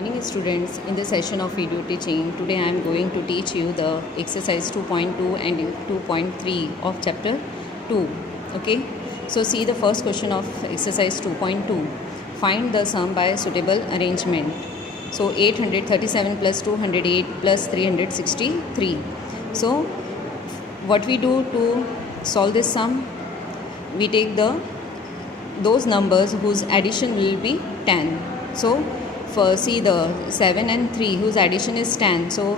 morning students. In the session of video teaching, today I am going to teach you the exercise 2.2 and 2.3 of chapter 2. Okay, so see the first question of exercise 2.2. Find the sum by suitable arrangement. So 837 plus 208 plus 363. So what we do to solve this sum? We take those numbers whose addition will be 10. So see the 7 and 3 whose addition is 10. So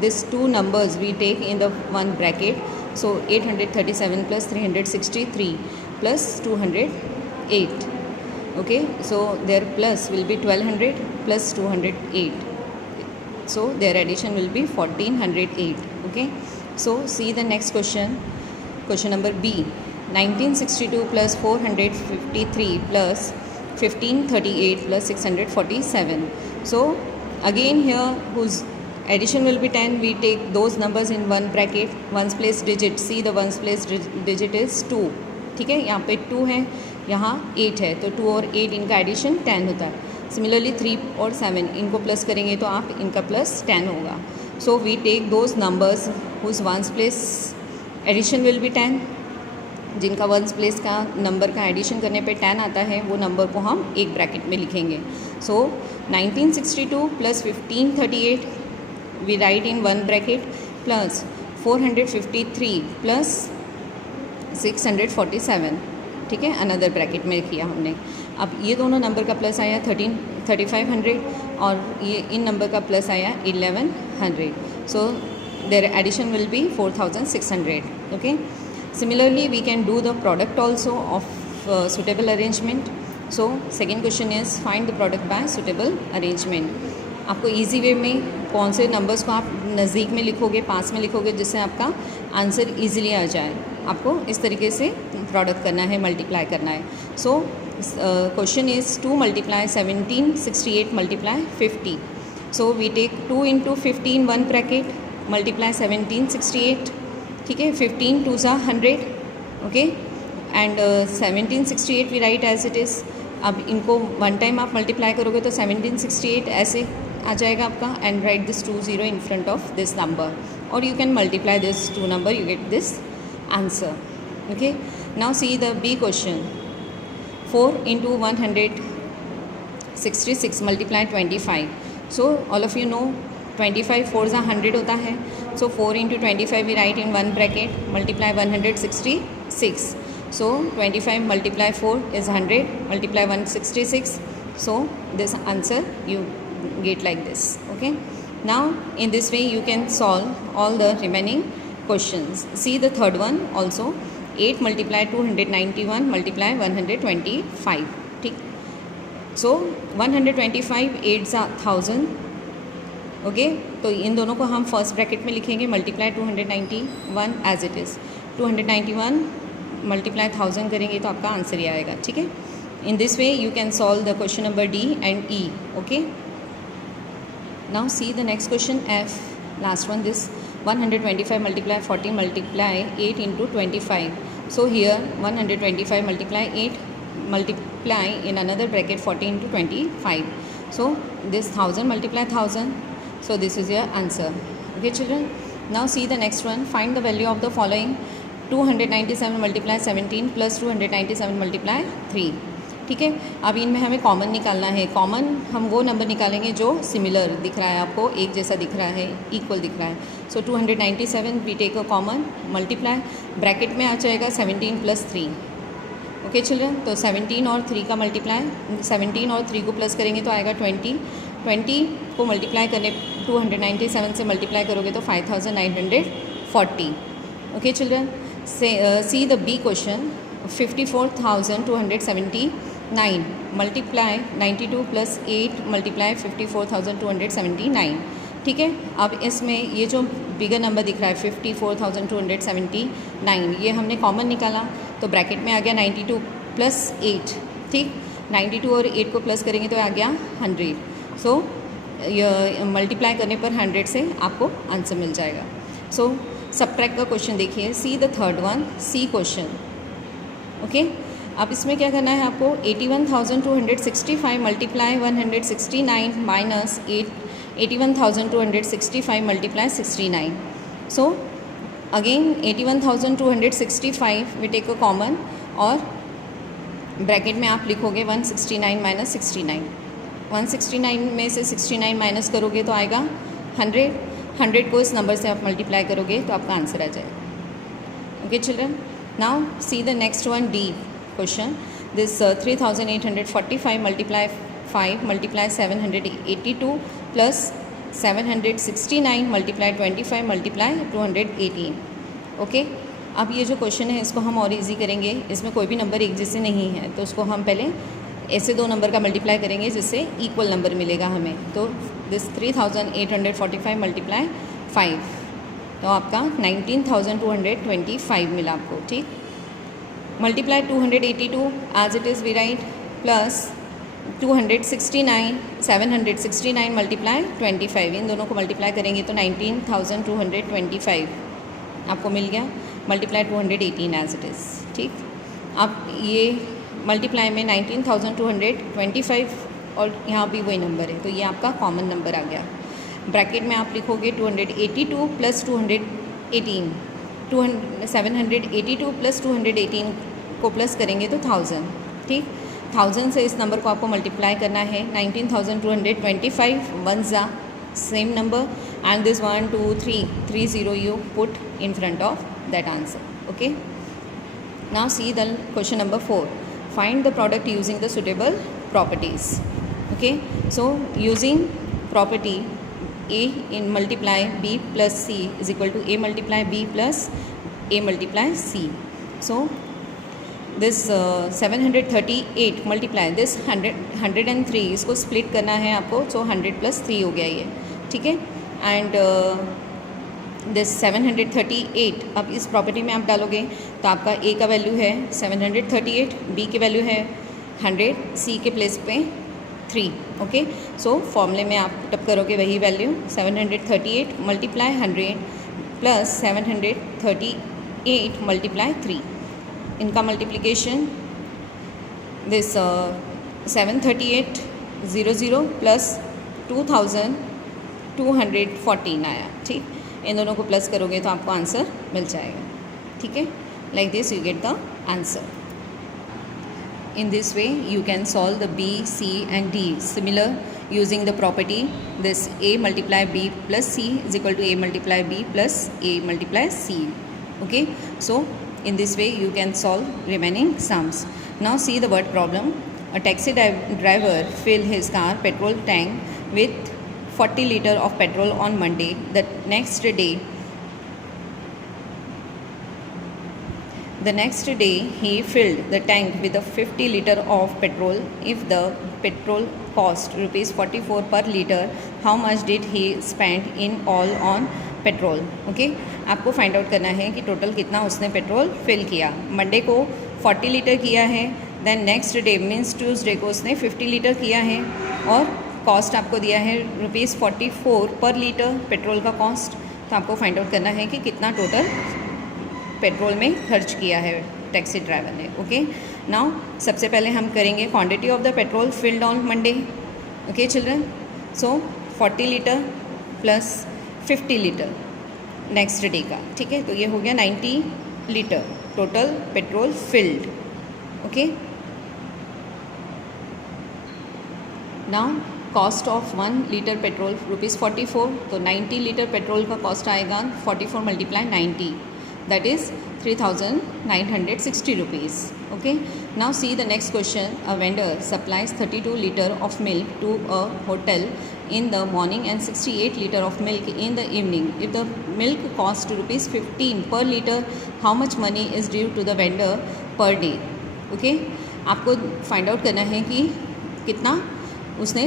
these two numbers we take in the one bracket. So 837 plus 363 plus 208. Okay, so their plus will be 1200 plus 208. So their addition will be 1408. Okay, so see the next question. Question number B. 1962 plus 453 plus 1538 plus 647. So again here whose addition will be 10, we take those numbers in one bracket. Ones place digit, see the ones place digit is 2. ठीक है, यहाँ पे 2 है, यहाँ 8 है, तो 2 और 8 इनका एडिशन 10 होता है. सिमिलरली 3 और 7 इनको प्लस करेंगे तो आप इनका प्लस 10 होगा. So we take those numbers whose ones place addition will be 10. जिनका वंस प्लेस का नंबर का एडिशन करने पे 10 आता है वो नंबर को हम एक ब्रैकेट में लिखेंगे. So 1962 plus 1538 we write in one bracket plus 453 plus 647. ठीक है, अनदर ब्रैकेट में किया हमने. अब ये दोनों नंबर का प्लस आया 3500 और ये इन नंबर का प्लस आया 1100. So there addition will be 4600. Okay, similarly we can do the product also of suitable arrangement. So second question is find the product by suitable arrangement. आपको इजी वे में कौन से numbers को आप नज़दीक में लिखोगे, पास में लिखोगे, जिससे आपका आंसर इजीली आ जाए. आपको इस तरीके से प्रोडक्ट करना है, मल्टीप्लाई करना है. So question is 2 multiply 1768 multiply 50. So we take 2 into 15 one bracket multiply 1768. ठीक है, 15 2 सा 100. Okay, and 1768 we write as it is. अब इनको वन टाइम आप मल्टीप्लाई करोगे तो 1768 ऐसे आ जाएगा आपका. And write this 20 in front of this number और you can multiply this 2 number, you get this answer. Okay, now see the B question. 4 into 166 multiply 25. So all of you know 25 4 ज़ा 100 होता है. So 4 into 25 we write in one bracket multiply 166. So 25 multiply 4 is 100 multiply 166. So this answer you get like this. Okay, now in this way you can solve all the remaining questions. See the third one also. 8 multiply 291 multiply 125. ठीक, so 125 8 ज़ा 1000. Okay, तो इन दोनों को हम first bracket में लिखेंगे multiply 291 as it is. 291 multiply 1000 करेंगे तो आपका आंसर ही आएगा. ठीक है, in this way you can solve the question number D and E. Okay, now see the next question F, last one. This 125 multiply 40 multiply 8 into 25. So here 125 multiply 8 multiply in another bracket 40 into 25. So this 1000 multiply 1000. So this is your answer. Okay children, now see the next one. Find the value of the following. 297 multiply 17 plus 297 multiply 3. ठीक है, अब इनमें हमें common निकालना है. Common हम वो number निकालेंगे जो सिमिलर दिख रहा है आपको, एक जैसा दिख रहा है, इक्वल दिख रहा है. So 297 we take a common multiply, bracket में आ जाएगा 17 प्लस 3. ओके चिल्ड्रन, तो 17 और 3 का मल्टीप्लाई, 17 और 3 को प्लस करेंगे तो आएगा 20. 20 को मल्टीप्लाई करने 297 से मल्टीप्लाई करोगे तो 5940. Okay children, see the B question. 54,279 multiply 92 plus 8 multiply 54,279. ठीक है, अब इसमें ये जो बिगर नंबर दिख रहा है 54,279 ये हमने कॉमन निकाला तो ब्रैकेट में आ गया 92 प्लस 8. ठीक, 92 और 8 को प्लस करेंगे तो आ गया 100. सो मल्टीप्लाई करने पर 100 से आपको आंसर मिल जाएगा. सो सबट्रैक्ट का क्वेश्चन देखिए. See the third one, C question. Okay, अब इसमें क्या करना है आपको, 81,265 multiply 169 minus 81,265 multiply 69. So again 81,265 we take a common और ब्रैकेट में आप लिखोगे 169 माइनस 69. 169 में से 69 माइनस करोगे तो आएगा 100. 100 को इस नंबर से आप मल्टीप्लाई करोगे तो आपका आंसर आ जाएगा. Okay children, now see the next one, D question. This 3,845 multiply 5 multiply 782 plus 769 multiply 25 multiply 218. Okay, अब ये जो क्वेश्चन है इसको हम और इजी करेंगे. इसमें कोई भी नंबर एक जैसे नहीं है, तो उसको हम पहले ऐसे दो नंबर का मल्टीप्लाई करेंगे जिससे इक्वल नंबर मिलेगा हमें. तो दिस 3,845 मल्टीप्लाई 5, तो आपका 19,225 मिला आपको. ठीक, multiply 282 as it is we write, plus 269 769 multiply 25. इन दोनों को मल्टीप्लाई करेंगे तो 19,225 आपको मिल गया. Multiply 218 as it is. ठीक, अब ये मल्टीप्लाई में 19,225 और यहाँ भी वही नंबर है, तो ये आपका कॉमन नंबर आ गया. ब्रैकेट में आप लिखोगे 282 प्लस 218. 782 प्लस 218 को प्लस करेंगे तो 1000. ठीक, 1000 से इस नंबर को आपको मल्टीप्लाई करना है. 19,225 वन ज़ा same number and this 1 2 3 30 you put in front of that answer. Okay, now see the question number 4. Find the product using the suitable properties. Okay, so using property A in multiply B plus C is equal to A multiply B plus A multiply C. So this 738 multiply this 103, इसको split करना है आपको. So 100 plus 3 हो गया ये. ठीक है, and this 738 अब इस प्रॉपर्टी में आप डालोगे तो आपका ए का वैल्यू है 738, बी की वैल्यू है 100, सी के प्लेस पे 3. ओके, सो फॉर्मूले में आप टप करोगे वही वैल्यू 738 मल्टीप्लाई 100 प्लस 738 मल्टीप्लाई 3. इनका मल्टीप्लिकेशन दिस 738 प्लस 2,214 आया. ठीक, इन दोनों को प्लस करोगे तो आपको आंसर मिल जाएगा. ठीक है, like this you get the answer. In this way you can solve the B, C and D similar using the property this A multiply B plus C is equal to A multiply B plus A multiply C. Okay, so in this way you can solve remaining sums. Now see the word problem. A taxi driver filled his car petrol tank with 40 liters of petrol on Monday. The next day he filled the tank with a 50 liters of petrol. If the petrol cost rupees 44 per liter, how much did he spend in all on petrol. Okay, आपको find out करना है कि total कितना उसने petrol fill किया. Monday को 40 litre किया है, then next day means Tuesday को उसने 50 लीटर किया है और कॉस्ट आपको दिया है रुपीज़ 44 पर लीटर पेट्रोल का कॉस्ट. तो आपको फाइंड आउट करना है कि कितना टोटल पेट्रोल में खर्च किया है टैक्सी ड्राइवर ने. ओके, नाउ सबसे पहले हम करेंगे quantity of the petrol field on Monday. Okay children, so 40 litre plus 50 litre next day का. ठीक है, तो ये हो गया 90 litre total petrol field. Okay, now cost of 1 litre petrol rupees 44. तो 90 लीटर पेट्रोल का कॉस्ट आएगा 44 multiply 90, that is 3,960 rupees. Okay, now see the next question. A vendor supplies 32 litre of milk to a hotel in the morning and 68 liter of milk in the evening. If the milk cost rupees 15 per liter, how much money is due to the vendor per day? Okay, आपको find out करना है कि कितना उसने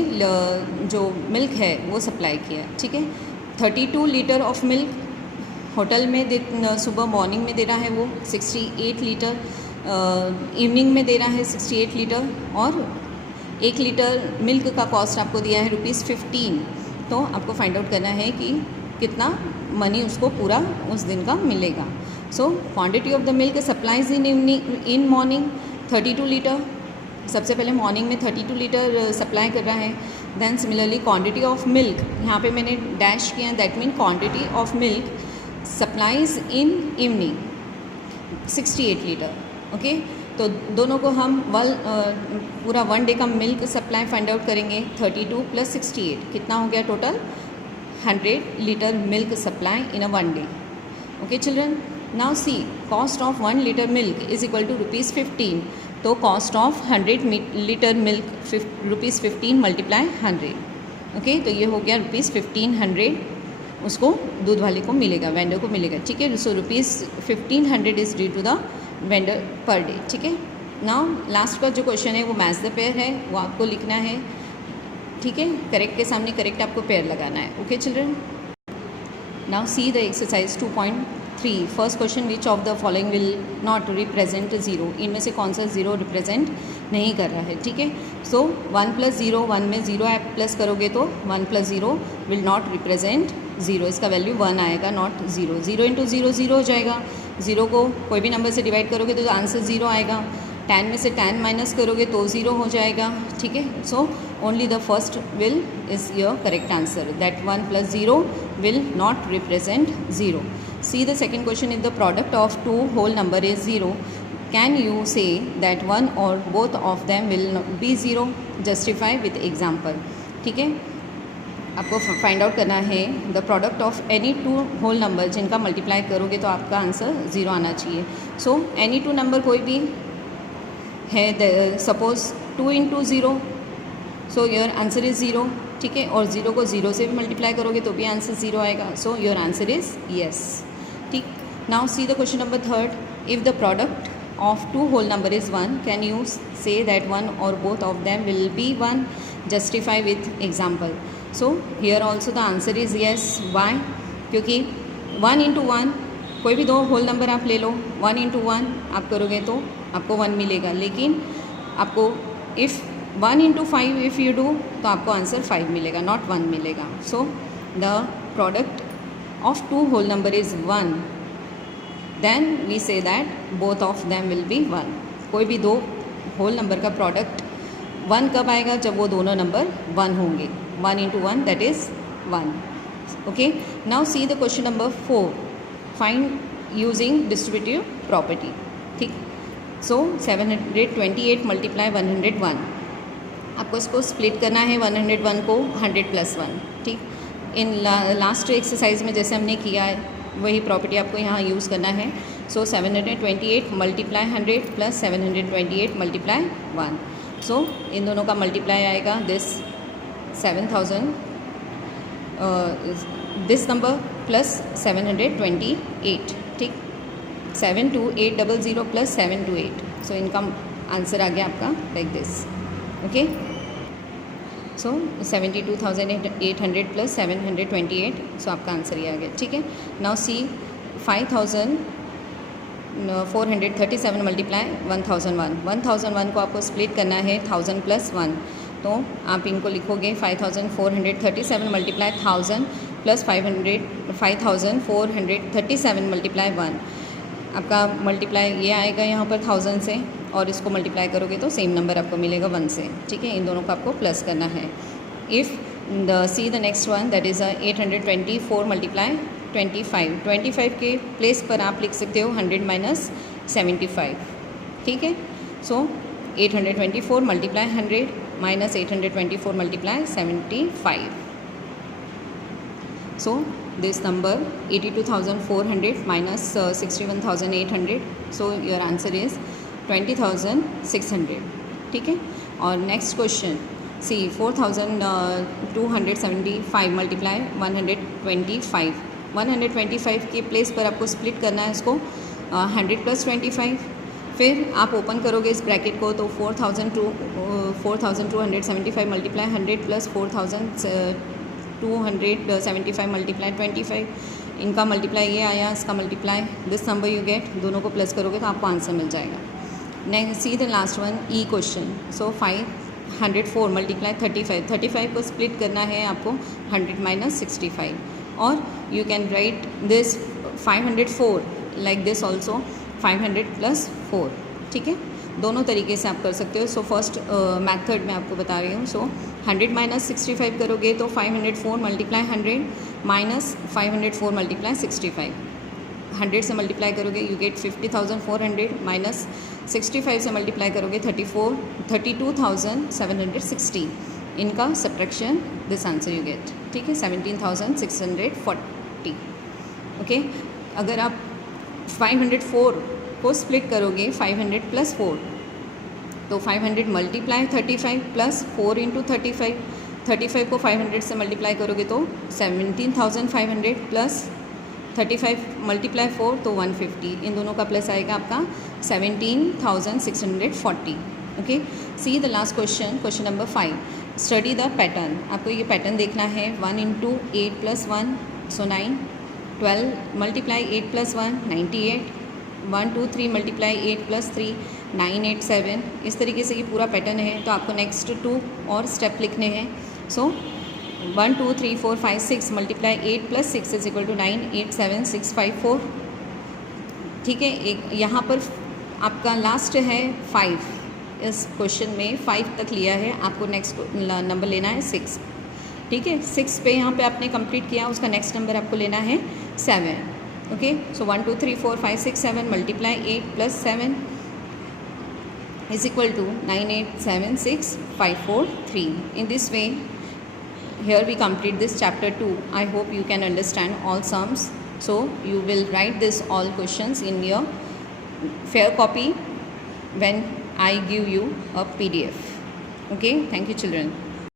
जो milk है वो supply किया. ठीक है, 32 लीटर ऑफ मिल्क होटल में सुबह मॉर्निंग में दे रहा है वो 68 लीटर, इवनिंग में दे रहा है 68 लीटर और 1 लीटर मिल्क का कॉस्ट आपको दिया है रुपीज़ 15. तो आपको फाइंड आउट करना है कि कितना मनी उसको पूरा उस दिन का मिलेगा. So quantity of the milk supplies in morning 32 litre, सबसे पहले मॉर्निंग में 32 लीटर सप्लाई कर रहा है। Then similarly quantity of milk, यहाँ पे मैंने डैश किया, that mean quantity of milk supplies in evening 68 litre. Okay, तो दोनों को हम पूरा 1 डे का मिल्क सप्लाई फाइंड आउट करेंगे। 32 + 68 कितना हो गया total? 100 litre milk supply in a 1 day. Okay children, now see cost of 1 litre milk is equal to ₹15। तो cost of 100 litre milk ₹15 multiply 100। Okay, तो ये हो गया ₹1500 उसको दूध वाले को मिलेगा, वेंडर को मिलेगा। ठीक है, so ₹1500 is due to the vendor per day. ठीक है, नाउ लास्ट का जो क्वेश्चन है वो मैच द पेयर है, वो आपको लिखना है। ठीक है, करेक्ट के सामने करेक्ट आपको पेयर लगाना है। Okay children, now see the exercise 2.3। First question, which of the following will not represent 0? इनमें से कौन सा 0 रिप्रेजेंट नहीं कर रहा है? ठीक है, सो 1 + 0, 1 में 0 ऐड प्लस करोगे तो 1 + 0 विल नॉट रिप्रेजेंट 0, इसका वैल्यू 1 आएगा, नॉट 0। 0 × 0 0 हो जाएगा। 0 को कोई भी नंबर से डिवाइड करोगे तो आंसर 0 आएगा। 10 में से 10 माइनस करोगे तो 0 हो जाएगा। ठीक है, so only the first will is your correct answer, that 1 + 0 will not represent 0। See the second question, if the product of two whole number is 0, can you say that one or both of them will be 0? Justify with example। ठीक है, आपको find out करना है the product of any 2 whole number, जिनका multiply करोगे तो आपका answer 0 आना चाहिए। सो एनी 2 नंबर कोई भी है, suppose 2 × 0, so your answer is 0। ठीक है, और 0 को 0 से भी मल्टीप्लाई करोगे तो भी आंसर 0 आएगा। So your answer is yes. ठीक, now see the question number 3, if the product of 2 whole number is 1, can you say that one or both of them will be 1? Justify with example। So here also the answer is yes. Why? क्योंकि 1 × 1, कोई भी 2 whole number आप ले लो, 1 × 1 आप करोगे तो आपको 1 मिलेगा, लेकिन आपको इफ़ 1 × 5 इफ़ यू डू तो आपको आंसर 5 मिलेगा, नॉट 1 मिलेगा। So the product of 2 whole number is 1, then we say that both of them will be 1। कोई भी 2 होल नंबर का प्रोडक्ट 1 कब आएगा? जब वो दोनों नंबर 1 होंगे। 1 × 1 that is 1। Okay, now see the question number 4, find using distributive property. ठीक, सो 728 × 101, आपको इसको स्प्लिट करना है 101 को 100 + 1। ठीक, इन लास्ट एक्सरसाइज में जैसे हमने किया है वही प्रॉपर्टी आपको यहाँ यूज़ करना है। सो 728 × 100 + 728 × 1, सो इन दोनों का मल्टीप्लाई आएगा दिस 7000 दिस नंबर प्लस 728। ठीक, 72800 + 728, सो इनका आंसर आ गया आपका लाइक दिस। ओके, सो 72,800 + 728, सो आपका आंसर ये आ गया। ठीक है, नाउ सी 5437 × 1001। 1001 को आपको स्प्लिट करना है 1000 + 1, तो आप इनको लिखोगे 5437 × 1000 + 5437 × 1। आपका मल्टीप्लाई ये आएगा यहाँ पर 1000 से, और इसको मल्टीप्लाई करोगे तो सेम नंबर आपको मिलेगा 1 से। ठीक है, इन दोनों को आपको प्लस करना है। If the C the next one, that is 824 × 25। 25 के प्लेस पर आप लिख सकते हो 100 - 75। ठीक है, सो 824 × 100 - 824 × 75। सो this number 82,400 minus 61,800, so your answer is 20,600। ठीक है, और नेक्स्ट क्वेश्चन सी 4,275 × 125। 125 के प्लेस पर आपको स्प्लिट करना है इसको 100 + 25। फिर आप ओपन करोगे इस ब्रैकेट को तो 4,275 × 100 + 4,275 × 25, इनका मल्टीप्लाई ये आया, इसका multiply this number you gate, दोनों को प्लस करोगे तो आपको आंसर मिल जाएगा। Next see the last one, E question. सो 504 × 35। 35 को स्प्लिट करना है आपको 100 - 65, और you can write this 504 like this also 500 + 4। ठीक है, दोनों तरीके से आप कर सकते हो। सो फर्स्ट मेथड मैं आपको बता रही हूँ। सो 100 माइनस 65 करोगे तो 504 मल्टीप्लाई 100 माइनस 504 मल्टीप्लाई 65। 100 से मल्टीप्लाई करोगे यू गेट 50,400 माइनस 65 से मल्टीप्लाई करोगे 32,760। इनका subtraction this answer you get, ठीक है, 17,640। ओके, अगर आप 504 को स्प्लिट करोगे 500 प्लस 4 तो 500 मल्टीप्लाई 35 प्लस 4 इंटू 35, 35 को 500 से मल्टीप्लाई करोगे तो 17,500 प्लस 35 मल्टीप्लाई 4 तो 150। इन दोनों का प्लस आएगा आपका 17,640। Okay, see the last question, question number 5। Study the pattern. आपको ये पैटर्न देखना है। 1 इंटू 8 प्लस 1 सो 9, 12 मल्टीप्लाई 8 प्लस 1 98, 1 2 3 मल्टीप्लाई 8 प्लस 3 9 8 7। इस तरीके से ये पूरा पैटर्न है। तो आपको नेक्स्ट 2 और स्टेप लिखने हैं। So 1 2 3 4 5 6 multiply 8 plus 6 is equal to 9 8 7 6 5 4। ठीक है, एक यहाँ पर आपका लास्ट है 5। इस क्वेश्चन में 5 तक लिया है, आपको नेक्स्ट नंबर लेना है 6। ठीक है, 6 पे यहाँ पे आपने कंप्लीट किया, उसका नेक्स्ट नंबर आपको लेना है 7। Okay, so 1 2 3 4 5 6 7 multiply 8 plus 7 is equal to 9 8 7 6 5 4 3. In this way, here we complete this chapter 2. I hope you can understand all sums. So you will write this all questions in your fair copy when I give you a PDF. Okay, thank you children.